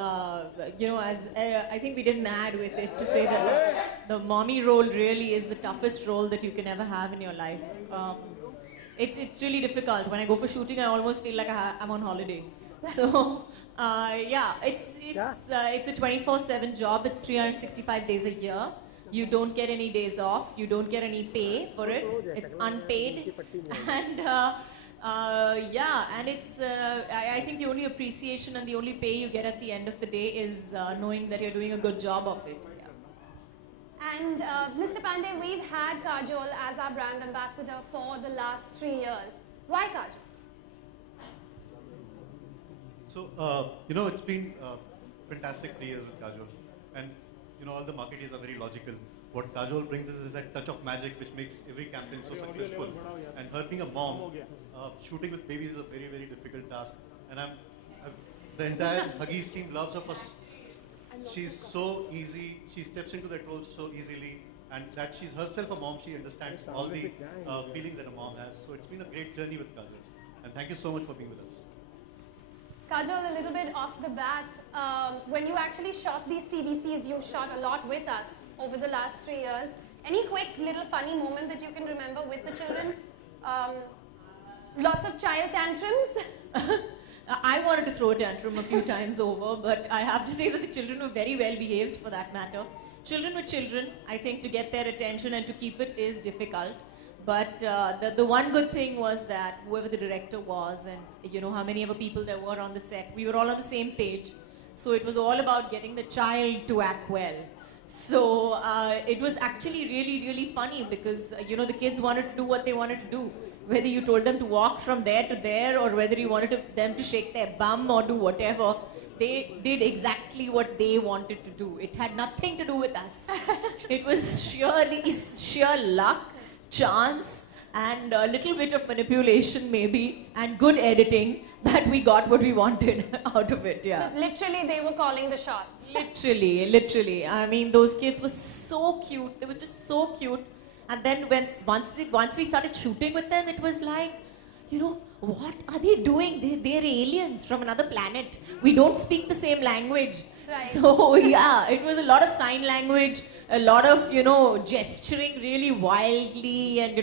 I think we did an ad with it to say that the mommy role really is the toughest role that you can ever have in your life. It's really difficult. When I go for shooting, I almost feel like I'm on holiday. So, it's a 24/7 job. It's 365 days a year. You don't get any days off. You don't get any pay for it. It's unpaid. And I think the only appreciation and the only pay you get at the end of the day is knowing that you're doing a good job of it. Yeah. And Mr. Pandey, we've had Kajol as our brand ambassador for the last 3 years. Why Kajol? So, it's been fantastic 3 years with Kajol. And, all the marketeers are very logical. What Kajol brings is that touch of magic which makes every campaign so successful. And her being a mom, shooting with babies is a very, very difficult task. And the entire Huggies team loves her. She's so easy. She steps into that role so easily. And that she's herself a mom, she understands all the feelings that a mom has. So it's been a great journey with Kajol. And thank you so much for being with us. Kajol, a little bit off the bat, when you actually shot these TVCs, you've shot a lot with us over the last 3 years. Any quick little funny moment that you can remember with the children? Lots of child tantrums? I wanted to throw a tantrum a few times over, but I have to say that the children were very well behaved for that matter. Children were children. I think to get their attention and to keep it is difficult. But the one good thing was that whoever the director was and how many other people there were on the set, we were all on the same page. So it was all about getting the child to act well. So it was actually really, really funny because, the kids wanted to do what they wanted to do. Whether you told them to walk from there to there or whether you wanted them to shake their bum or do whatever, they did exactly what they wanted to do. It had nothing to do with us. It was sheer luck, chance, and a little bit of manipulation maybe, and good editing that we got what we wanted out of it, yeah. So literally they were calling the shots. Literally. I mean, those kids were so cute. They were just so cute. And then once we started shooting with them, it was like, what are they doing? They're aliens from another planet. We don't speak the same language. Right. So yeah, it was a lot of sign language, a lot of, gesturing really wildly, and,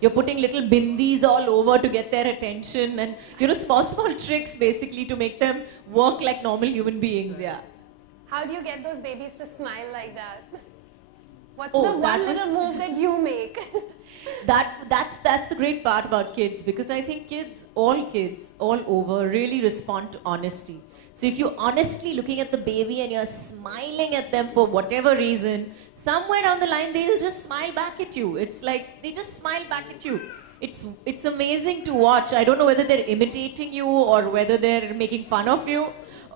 you're putting little bindis all over to get their attention, and, small tricks basically to make them work like normal human beings, yeah. How do you get those babies to smile like that? What's the one little move that you make? That's the great part about kids, because I think all kids all over really respond to honesty. So if you're honestly looking at the baby and you're smiling at them for whatever reason, somewhere down the line they'll just smile back at you. It's like they just smile back at you. It's amazing to watch. I don't know whether they're imitating you or whether they're making fun of you,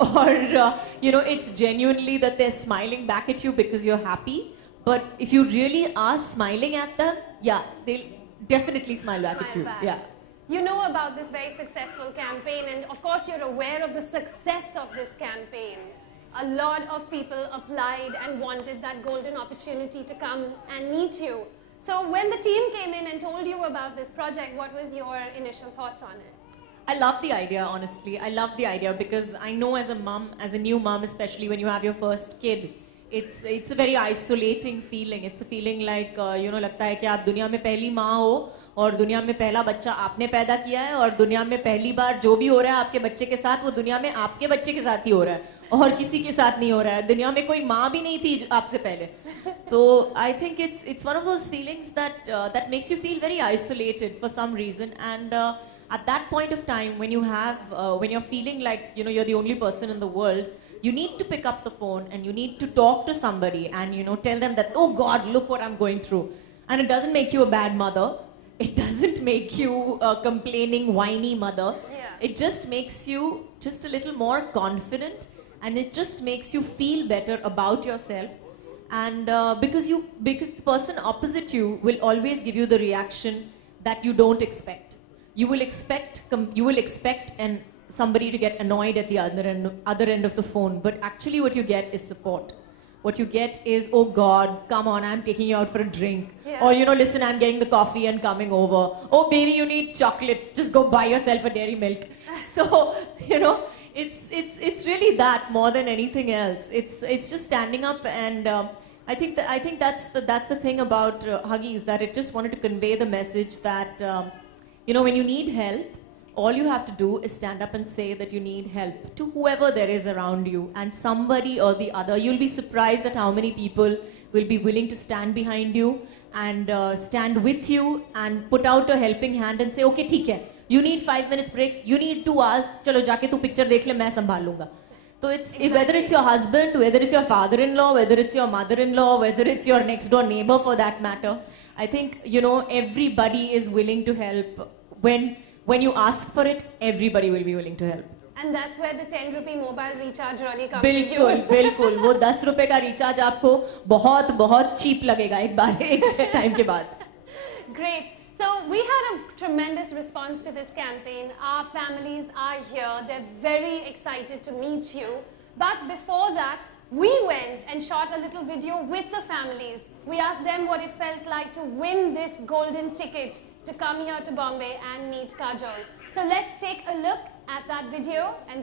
or it's genuinely that they're smiling back at you because you're happy. But if you really are smiling at them, yeah, they'll definitely smile back at you. Yeah. You know about this very successful campaign, and of course you're aware of the success of this campaign. A lot of people applied and wanted that golden opportunity to come and meet you. So when the team came in and told you about this project, what was your initial thoughts on it? I love the idea, honestly. I love the idea because I know as a mom, as a new mom, especially when you have your first kid, it's a very isolating feeling. It's a feeling like, लगता है कि आप दुनिया में पहली माँ हो और दुनिया में पहला बच्चा आपने पैदा किया है और दुनिया में पहली बार जो भी हो रहा है आपके बच्चे के साथ वो दुनिया में आपके बच्चे के साथ ही हो रहा है और किसी के साथ नहीं हो रहा है. दुनिया में कोई माँ भी नहीं थी आपसे पहले. So I think it's one of those feelings that makes you feel very isolated for some reason, and at that point of time when you're feeling like you're the only person in the world, you need to pick up the phone and you need to talk to somebody and tell them that, oh God, look what I'm going through. And it doesn't make you a bad mother. It doesn't make you a complaining, whiny mother. Yeah. It just makes you just a little more confident, and it just makes you feel better about yourself. And because the person opposite you will always give you the reaction that you don't expect. You will expect somebody to get annoyed at the other end of the phone, but actually what you get is support. What you get is, oh God, come on, I'm taking you out for a drink. Yeah. Or listen, I'm getting the coffee and coming over. Oh baby, you need chocolate, just go buy yourself a dairy milk. So, it's really that more than anything else. It's just standing up, and I think that's the thing about Huggies, that it just wanted to convey the message that when you need help, all you have to do is stand up and say that you need help to whoever there is around you, and somebody or the other. You'll be surprised at how many people will be willing to stand behind you and stand with you and put out a helping hand and say, okay, ठीक है, you need 5 minutes break, you need 2 hours, चलो जाके तू picture देख ले, मैं संभाल लूँगा. So whether it's your husband, whether it's your father-in-law, whether it's your mother-in-law, whether it's your next-door neighbor for that matter, I think, everybody is willing to help. When you ask for it, everybody will be willing to help. And that's where the 10 rupee mobile recharge really comes बिल्कुल in use. बिल्कुल वो 10 रुपए का recharge आपको बहुत बहुत cheap लगेगा एक टाइम के बाद. Great. So we had a tremendous response to this campaign. Our families are here. They're very excited to meet you. But before that, we went and shot a little video with the families. We asked them what it felt like to win this golden ticket to come here to Bombay and meet Kajol. So let's take a look at that video and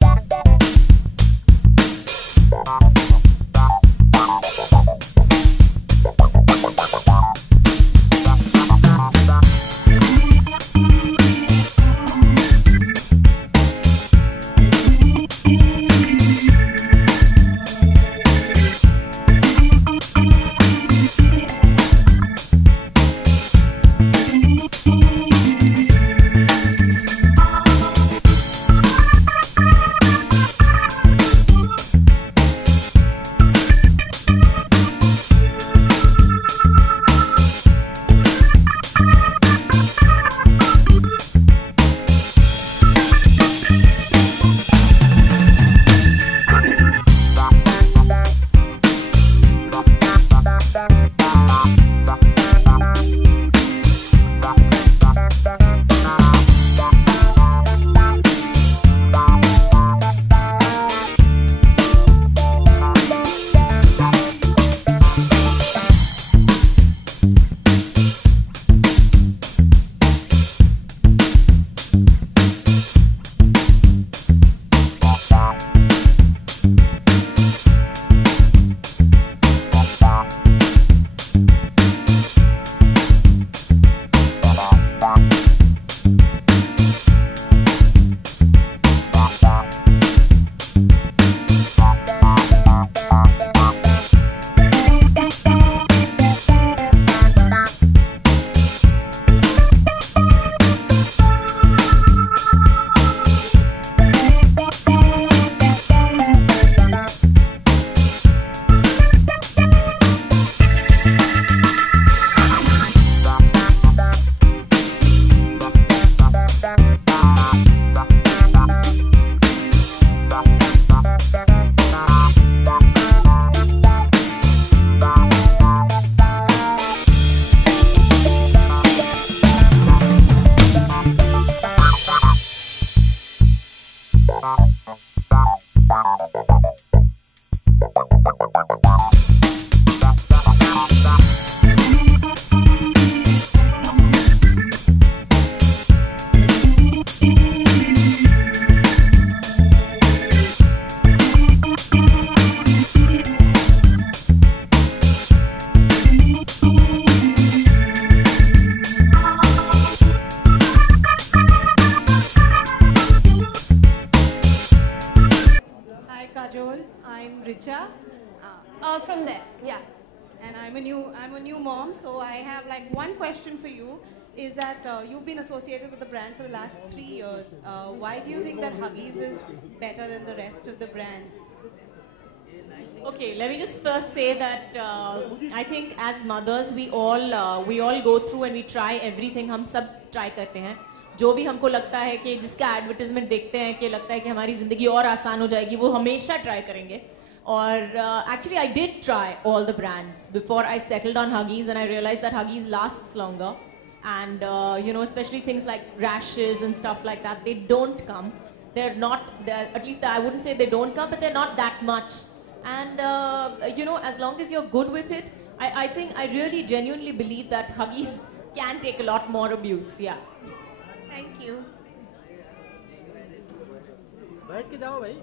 from there, yeah. And I'm a new mom, so I have like one question for you. Is that you've been associated with the brand for the last 3 years. Why do you think that Huggies is better than the rest of the brands? Okay, let me just first say that I think as mothers we all go through and we try everything. हम सब try करते हैं. जो भी हमको लगता है कि जिसका एडवर्टाइजमेंट देखते हैं कि लगता है कि हमारी ज़िंदगी और आसान हो जाएगी, वो हमेशा ट्राई करेंगे. और actually I did try all the brands before I settled on Huggies, and I realized that Huggies lasts longer. And especially things like rashes and stuff like that, they don't come. They're not, at least I wouldn't say they don't come, but they're not that much. And as long as you're good with it, I really genuinely believe that Huggies can take a lot more abuse. Yeah. Thank you. बैठ के जाओ भाई।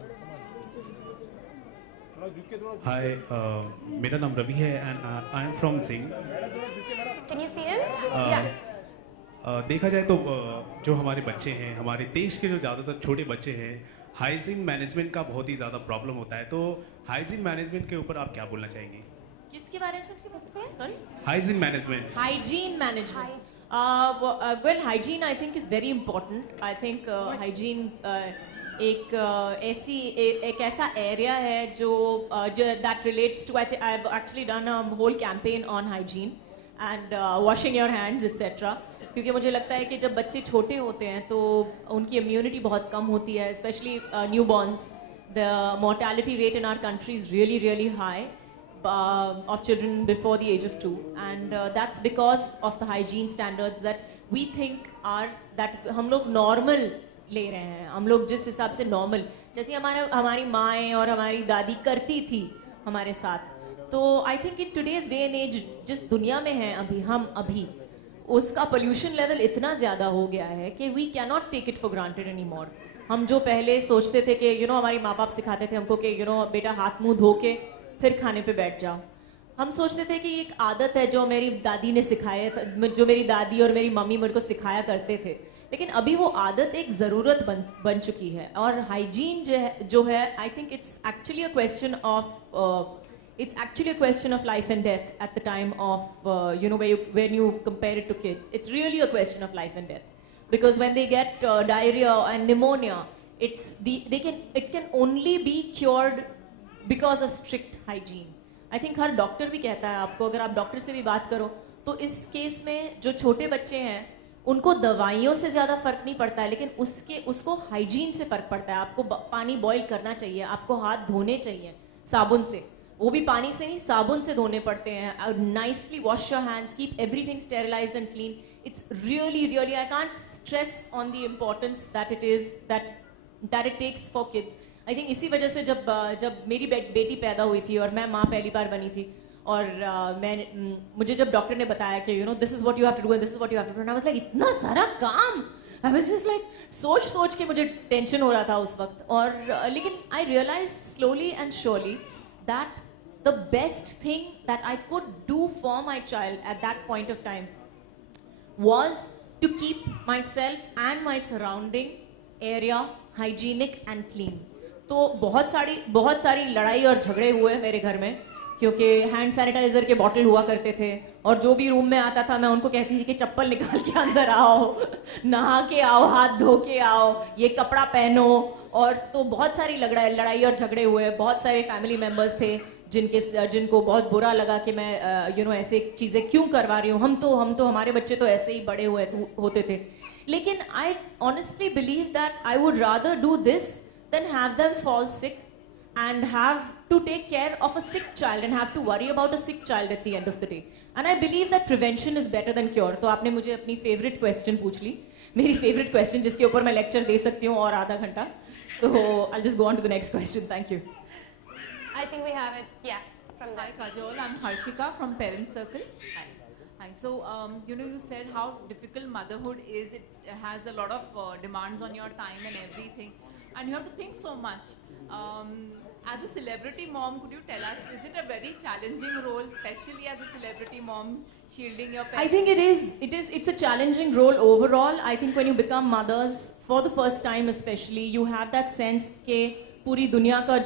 हाय, मेरा नाम रवि है and I am from Singh. Can you see him? Yeah. देखा जाए तो जो हमारे बच्चे हैं, हमारे देश के जो ज़्यादातर छोटे बच्चे हैं, हाइजीन मैनेजमेंट का बहुत ही ज़्यादा प्रॉब्लम होता है। तो हाइजीन मैनेजमेंट के ऊपर आप क्या बोलना चाहेंगी? किसके मैनेजमेंट के किस पे? Sorry? Hygiene management. Hygiene management. Well, hygiene I think is very important. I think hygiene एक ऐसा एरिया है जो that relates to I've actually done a whole campaign on hygiene and washing your hands etc. क्योंकि मुझे लगता है कि जब बच्चे छोटे होते हैं तो उनकी इम्यूनिटी बहुत कम होती है, specially newborns. The mortality rate in our country is really really high of children before the age of 2, and that's because of the hygiene standards that we think are that हम लोग normal ले रहे हैं, हम लोग जिस हिसाब से normal, जैसे हमारी माएँ और हमारी दादी करती थी हमारे साथ। तो I think in today's day and age जिस दुनिया में हैं अभी उसका पोल्यूशन लेवल इतना ज़्यादा हो गया है कि we cannot take it for granted anymore। हम जो पहले सोचते थे कि हमारे माँ बाप सिखाते थे हमको कि बेटा हाथ मुंह धो के फिर खाने पे बैठ जाओ। हम सोचते थे कि एक आदत है जो मेरी दादी ने सिखाया, जो मेरी दादी और मेरी मम्मी मेरे को सिखाया करते थे, लेकिन अभी वो आदत एक ज़रूरत बन चुकी है। और हाइजीन जो है I think it's actually a question of life and death at the time of when you compare it to kids, it's really a question of life and death, because when they get diarrhea and pneumonia, it can only be cured because of strict hygiene. I think her doctor भी कहता है आपको, अगर आप doctor से भी बात करो तो इस केस में जो छोटे बच्चे हैं उनको दवाइयों से ज़्यादा फर्क नहीं पड़ता है, लेकिन उसको हाइजीन से फर्क पड़ता है। आपको पानी बॉईल करना चाहिए, आपको हाथ धोने चाहिए साबुन से, वो भी पानी से नहीं साबुन से धोने पड़ते हैं। Nicely wash your hands, keep everything sterilized and clean. It's really really I can't stress on the importance that it takes for kids. I think इसी वजह से जब मेरी बेटी पैदा हुई थी और मैं माँ पहली बार बनी थी और मुझे जब डॉक्टर ने बताया कि this is what you have to do and this is what you have to do, I was like इतना सारा काम, आई वाज जस्ट लाइक सोच के मुझे टेंशन हो रहा था उस वक्त। और लेकिन I realize slowly and surely that the best thing that I could do for my child at that point of time was to keep myself and my surrounding area hygienic and clean. तो बहुत सारी लड़ाई और झगड़े हुए मेरे घर में, क्योंकि हैंड सैनिटाइजर के बॉटल हुआ करते थे और जो भी रूम में आता था मैं उनको कहती थी कि चप्पल निकाल के अंदर आओ, नहा के आओ, हाथ धो के आओ, ये कपड़ा पहनो। और तो बहुत सारी लड़ाई और झगड़े हुए। बहुत सारे फैमिली मेम्बर्स थे जिनको बहुत बुरा लगा कि मैं ऐसे चीज़ें क्यों करवा रही हूँ, हम तो हमारे बच्चे तो ऐसे ही बड़े हुए होते थे। लेकिन I honestly believe that I would rather do this than have them fall sick and have to take care of a sick child and have to worry about a sick child at the end of the day. And I believe that prevention is better than cure. तो आपने मुझे अपनी favorite question पूछ ली, मेरी favorite question जिसके ऊपर मैं lecture दे सकती हूँ और आधा घंटा। तो I'll just go on to the next question. Thank you. I think we have it, yeah, from Hi there. Kajol, I'm Harshika from Parent Circle. Hi. So, you said how difficult motherhood is. It has a lot of demands on your time and everything. And you have to think so much. As a celebrity mom, could you tell us, is it a very challenging role, especially as a celebrity mom, shielding your parents? I think it is. It's a challenging role overall. I think when you become mothers, for the first time especially, you have that sense कि पूरी दुनिया का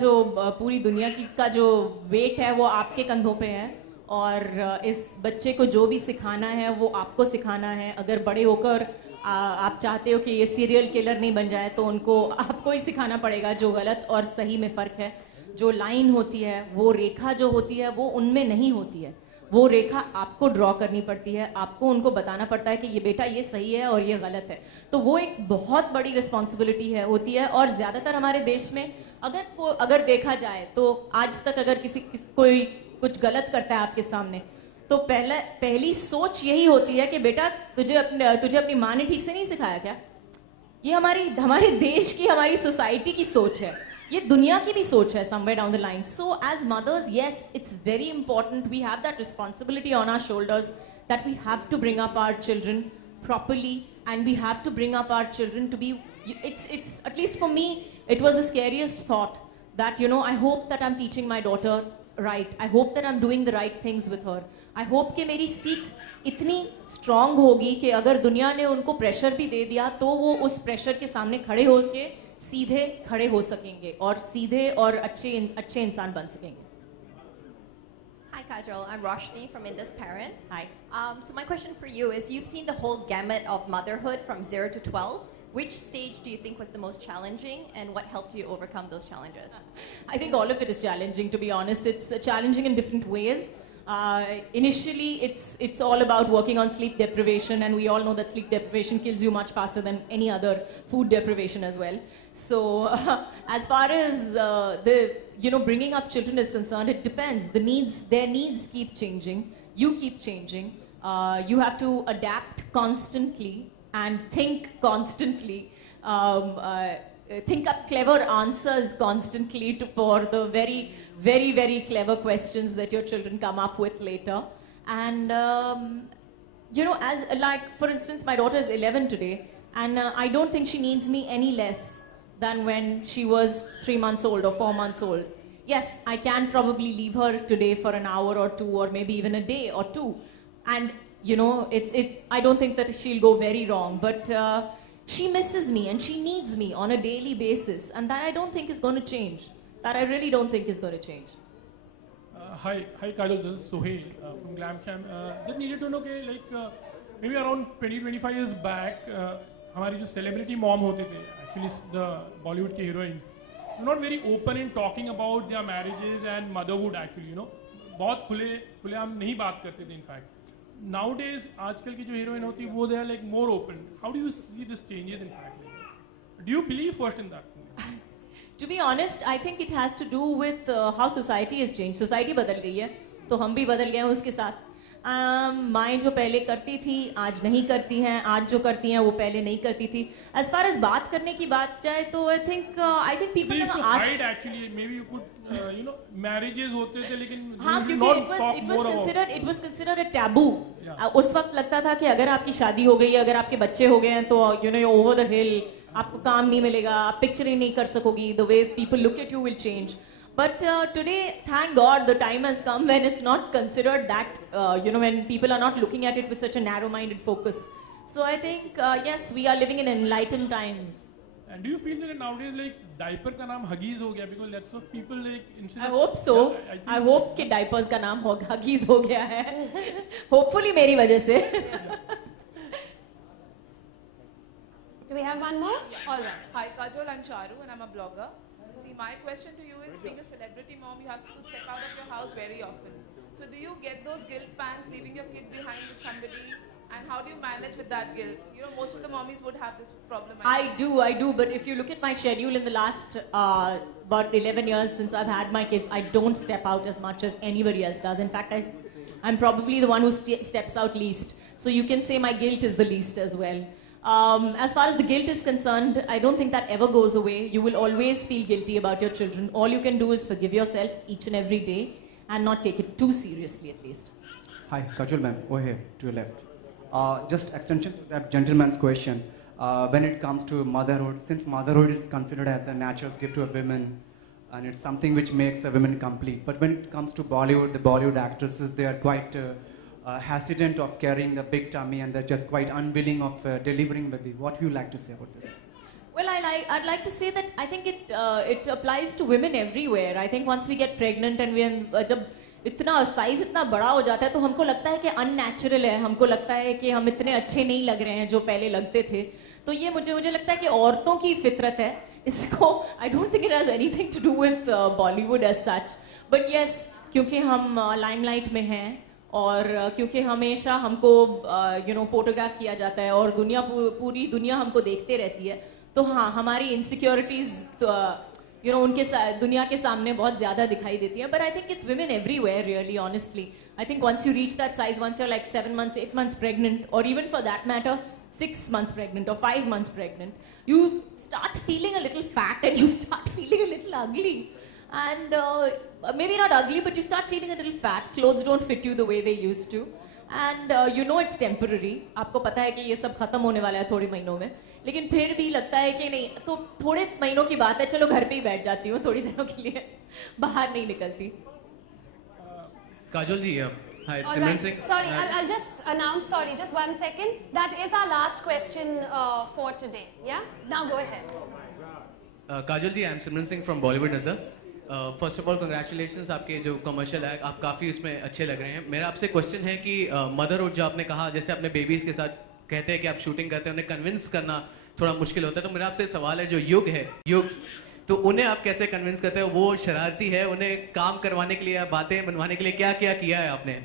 जो weight है वो आपके कंधों पे है, और इस बच्चे को जो भी सिखाना है वो आपको सिखाना है। अगर बड़े होकर आप चाहते हो कि ये सीरियल किलर नहीं बन जाए तो उनको आपको ही सिखाना पड़ेगा जो गलत और सही में फ़र्क है। जो लाइन होती है, वो रेखा जो होती है वो उनमें नहीं होती है, वो रेखा आपको ड्रॉ करनी पड़ती है, आपको उनको बताना पड़ता है कि ये बेटा ये सही है और ये गलत है। तो वो एक बहुत बड़ी रिस्पॉन्सिबिलिटी होती है। और ज़्यादातर हमारे देश में अगर देखा जाए तो आज तक अगर कोई कुछ गलत करता है आपके सामने तो पहली सोच यही होती है कि बेटा तुझे अपनी माँ ने ठीक से नहीं सिखाया क्या। ये हमारे देश की, हमारी सोसाइटी की सोच है, ये दुनिया की भी सोच है somewhere down the line. So as mothers, yes, it's very important. We have that responsibility on our shoulders that we have to bring up our children properly and we have to bring up our children to be, it's at least for me, it was the scariest thought that, you know, I hope that I'm teaching my daughter right. I hope that I'm doing the right things with her. I hope कि मेरी सीख इतनी strong होगी कि अगर दुनिया ने उनको pressure भी दे दिया तो वो उस pressure के सामने खड़े होके सीधे खड़े हो सकेंगे और सीधे और अच्छे इंसान बन सकेंगे. Hi Kajol, I'm Roshni from Indus Parent. Hi. So my question for you is, you've seen the whole gamut of motherhood from 0 to 12. Which stage do you think was the most challenging, and what helped you overcome those challenges? I think all of it is challenging, to be honest. It's challenging in different ways. Initially, it's all about working on sleep deprivation, and we all know that sleep deprivation kills you much faster than any other food deprivation as well. So, as far as bringing up children is concerned, it depends. Their needs keep changing. You keep changing. You have to adapt constantly and think constantly. Think up clever answers constantly for the very, very, very clever questions that your children come up with later. And, for instance, my daughter is 11 today, and I don't think she needs me any less than when she was 3 months old or 4 months old. Yes, I can probably leave her today for an hour or two, or maybe even a day or two. And, I don't think that she'll go very wrong, but she misses me and she needs me on a daily basis, and that I don't think is going to change. That I really don't think is going to change. Hi Kajol, this is Sohail from GlamCham. Just needed to know that maybe around 20-25 years back, हमारी जो celebrity mom होते थे, actually the Bollywood के heroines, were not very open in talking about their marriages and motherhood actually, बहुत खुलेआम नहीं बात करते थे in fact. Nowadays, आजकल की जो heroine होती है, वो they are like more open. How do you see this changes in fact? Do you believe first in that? To be honest, I think it has to do with how society has changed. Society बदल गई है, तो हम भी बदल गए हैं उसके साथ. माएँ जो पहले करती थी, आज नहीं करती हैं. आज जो करती हैं, वो पहले नहीं करती थी. As far as बात करने की बात जाए, तो I think people have asked. Actually, maybe you could, marriages होते थे, लेकिन हाँ, क्योंकि it was considered a taboo. उस वक्त लगता था कि अगर आपकी शादी हो गई, अगर आपके बच्चे हो गए हैं, तो you're over the hill. आपको काम नहीं मिलेगा, आप पिक्चर ही नहीं कर सकोगी. The way people look at you will change. But today, thank God, the time has come when it's not considered that, when people are not looking at it with such a narrow-minded focus. So I think, yes, we are living in enlightened times. And do you feel that nowadays, like, diaper का नाम Huggies हो गया, because lots of people like instead I hope so. I hope कि diapers का नाम Huggies हो गया है. Hopefully मेरी वजह से. Do we have one more? Yeah. All right. Hi Kajol, I'm Charu and I'm a blogger. See, my question to you is, being a celebrity mom, you have to step out of your house very often. So do you get those guilt pangs leaving your kid behind with somebody? And how do you manage with that guilt? Most of the mommies would have this problem. I do. But if you look at my schedule in the last about 11 years since I've had my kids, I don't step out as much as anybody else does. In fact, I'm probably the one who steps out least. So you can say my guilt is the least as well. As far as the guilt is concerned, I don't think that ever goes away. You will always feel guilty about your children. All you can do is forgive yourself each and every day and not take it too seriously at least. Hi, Kajol ma'am, over here to your left. Just extension to that gentleman's question. When it comes to motherhood, since motherhood is considered as a natural gift to a woman, and it's something which makes a woman complete. But when it comes to Bollywood, the Bollywood actresses, they are quite hesitant of carrying a big tummy, and they're just quite unwilling of delivering baby. What do you like to say about this? Well, I'd like to say that I think it applies to women everywhere. I think once we get pregnant and जब इतना size इतना बड़ा हो जाता है, तो हमको लगता है कि अननेचुरल है. हमको लगता है कि हम इतने अच्छे नहीं लग रहे हैं जो पहले लगते थे. तो ये मुझे लगता है कि औरतों की फितरत है. इसको I don't think it has anything to do with Bollywood as such. But yes, क्योंकि हम limelight में हैं और क्योंकि हमेशा हमको फोटोग्राफ किया जाता है और पूरी दुनिया हमको देखते रहती है, तो हाँ, हमारी इनसिक्योरिटीज उनके दुनिया के सामने बहुत ज़्यादा दिखाई देती हैं. But I think it's women everywhere, really, honestly. I think once you reach that size, once you're like 7 months, 8 months pregnant, or even for that matter, 6 months pregnant or 5 months pregnant, you start feeling a little fat and you start feeling a little ugly. And maybe not ugly, but you start feeling a little fat. Clothes don't fit you the way they used to. And you know it's temporary, आपको पता है कि ये सब खत्म होने वाला है थोड़े महीनों में, लेकिन फिर भी लगता है कि नहीं, तो थोड़े महीनों की बात है, चलो घर पे ही बैठ जाती हूँ थोड़ी देरों के लिए, बाहर नहीं निकलती। काजोल जी, hi, All Simran right. Singh. Sorry, I'll just announce, sorry, just 1 second. That is our last question for today. Yeah? Now go ahead. Kajol ji, I'm Simran Singh from Bollywood Nazar. First of all congratulations, आपके जो commercial है आप काफ़ी उसमें अच्छे लग रहे हैं। मेरा आपसे क्वेश्चन है कि मदरहुड जो आपने कहा, जैसे अपने बेबीज़ के साथ कहते हैं कि आप शूटिंग करते हैं, उन्हें कन्विंस करना थोड़ा मुश्किल होता है, तो मेरा आपसे सवाल है, जो युग है, युग, तो उन्हें आप कैसे कन्विंस करते हैं? वो शरारती है, उन्हें काम करवाने के लिए, बातें बनवाने के लिए क्या क्या किया है आपने?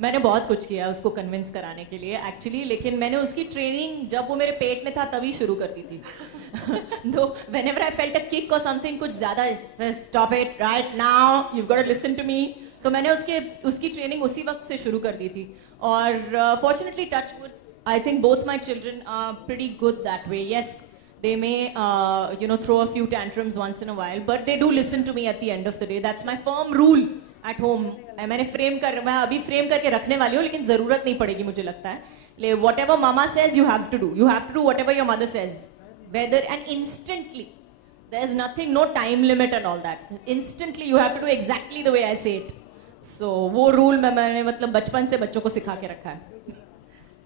मैंने बहुत कुछ किया है उसको कन्विंस कराने के लिए एक्चुअली, लेकिन मैंने उसकी ट्रेनिंग जब वो मेरे पेट में था तभी शुरू कर दी थी। तो whenever I felt a kick or something, कुछ ज़्यादा stop it right now, you've got to listen to me, तो मैंने उसकी ट्रेनिंग उसी वक्त से शुरू कर दी थी। और fortunately, touch wood, I think both my children are pretty good that way. Yes, they may throw a few tantrums once in a while, but they do listen to me at the end of the day. That's my firm rule at home. मैं अभी frame करके रखने वाली हूँ, लेकिन जरूरत नहीं पड़ेगी मुझे लगता है। Whatever mama says, you have to do. You have to do whatever your mother says, whether and instantly. There's nothing, no time limit and all that. Instantly, you have to do exactly the way I say it. So वो rule मैंने मतलब बचपन से बच्चों को सिखा के रखा है।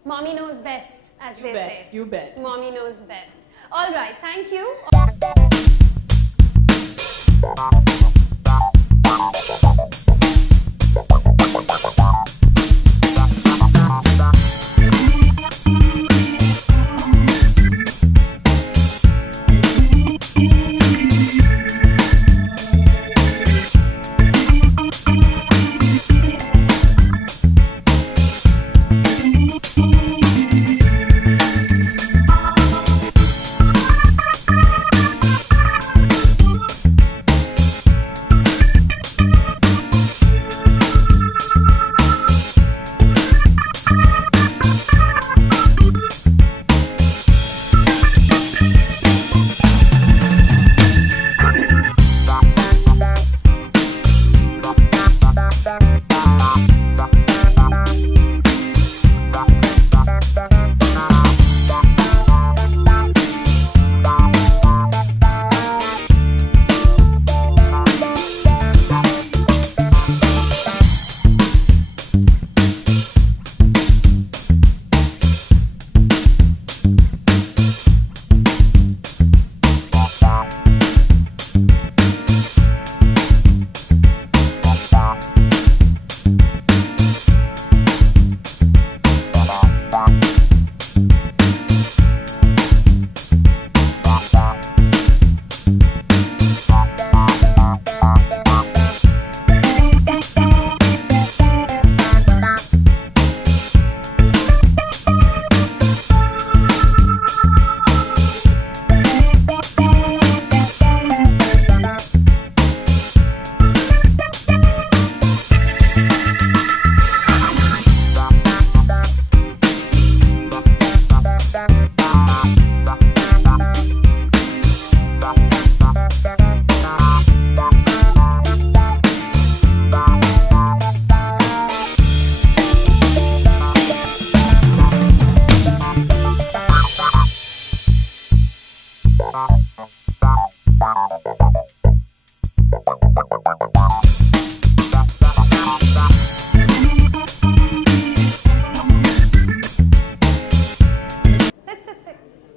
Mommy knows best, as they say. You bet. Mommy knows best. All right, thank you.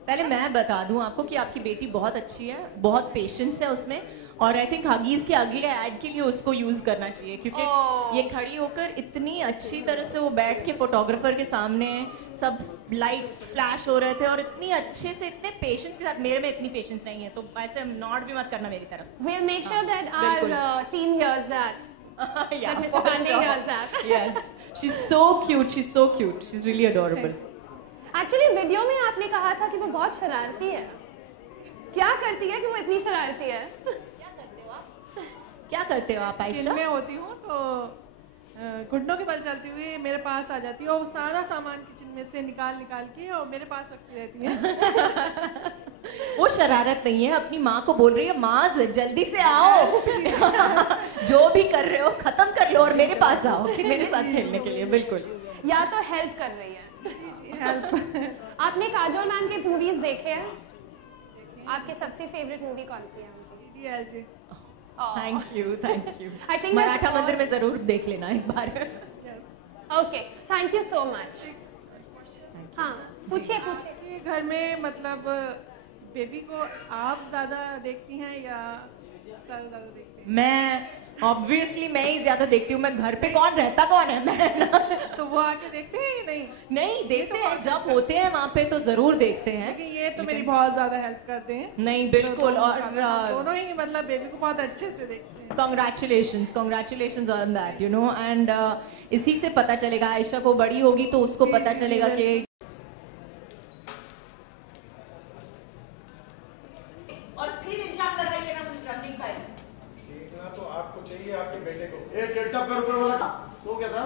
पहले मैं बता दूं आपको कि आपकी बेटी बहुत अच्छी है, बहुत पेशेंस है उसमें, और आई थिंक हगीज के अगले ऐड के लिए उसको यूज करना चाहिए, क्योंकि ये खड़ी होकर इतनी अच्छी तरह से वो बैठ के फोटोग्राफर के सामने सब लाइट्स फ्लैश हो रहे थे और इतनी अच्छे से इतने पेशेंस के साथ, मेरे में इतनी पेशेंस नहीं है, तो ऐसे नॉट भी मत करना मेरी तरफ। We'll make sure that our team hears that. Yeah, that Mr. Pandey hears that. Yes, she's so cute. She's so cute. She's really adorable. Actually, video में आपने कहा था कि वो बहुत शरारती है। क्या करती है कि वो इतनी शरारती है? क्या करते हो आप आयशा? किचन में होती हूँ तो घुटनों के बल चलती हुई मेरे पास आ जाती है और वो सारा सामान किचन में से निकाल के और मेरे पास रखती रहती है। वो शरारत नहीं है, अपनी माँ को बोल रही है, माँ जल्दी से आओ, जो भी कर रहे हो खत्म कर लो और मेरे पास आओ कि मेरे साथ खेलने के लिए। बिल्कुल। या तो हेल्प कर रही है। हेल्प। आपने काजोल मैम के मूवीज देखे हैं? आपकी सबसे फेवरेट मूवी कौन सी है? DDLJ। Thank you. I think Maratha that's मंदिर में जरूर देख लेना एक बार। Okay, thank you so much. हाँ, पूछिए। आपके घर में मतलब बेबी को आप ज़्यादा देखती हैं या सर ज़्यादा देखती हैं? मैं ऑब्वियसली मैं ही ज्यादा देखती हूँ। मैं घर पे कौन रहता कौन है, मैं तो वो आके देखते हैं या नहीं? नहीं देखते हैं, जब होते हैं वहाँ पे तो जरूर देखते हैं। लेकिन ये तो मेरी बहुत ज़्यादा हेल्प करते हैं। नहीं बिल्कुल, और दोनों ही मतलब बेबी को बहुत अच्छे से देखते हैं। Congratulations on that, you know, and इसी से पता चलेगा, आयशा को बड़ी होगी तो उसको पता चलेगा कि और फिर इल्जाम लगाइए ना रनिंग का। देखना तो आपको चाहिए आपके बेटे को। एक डेटा पर ऊपर वाला तो क्या था?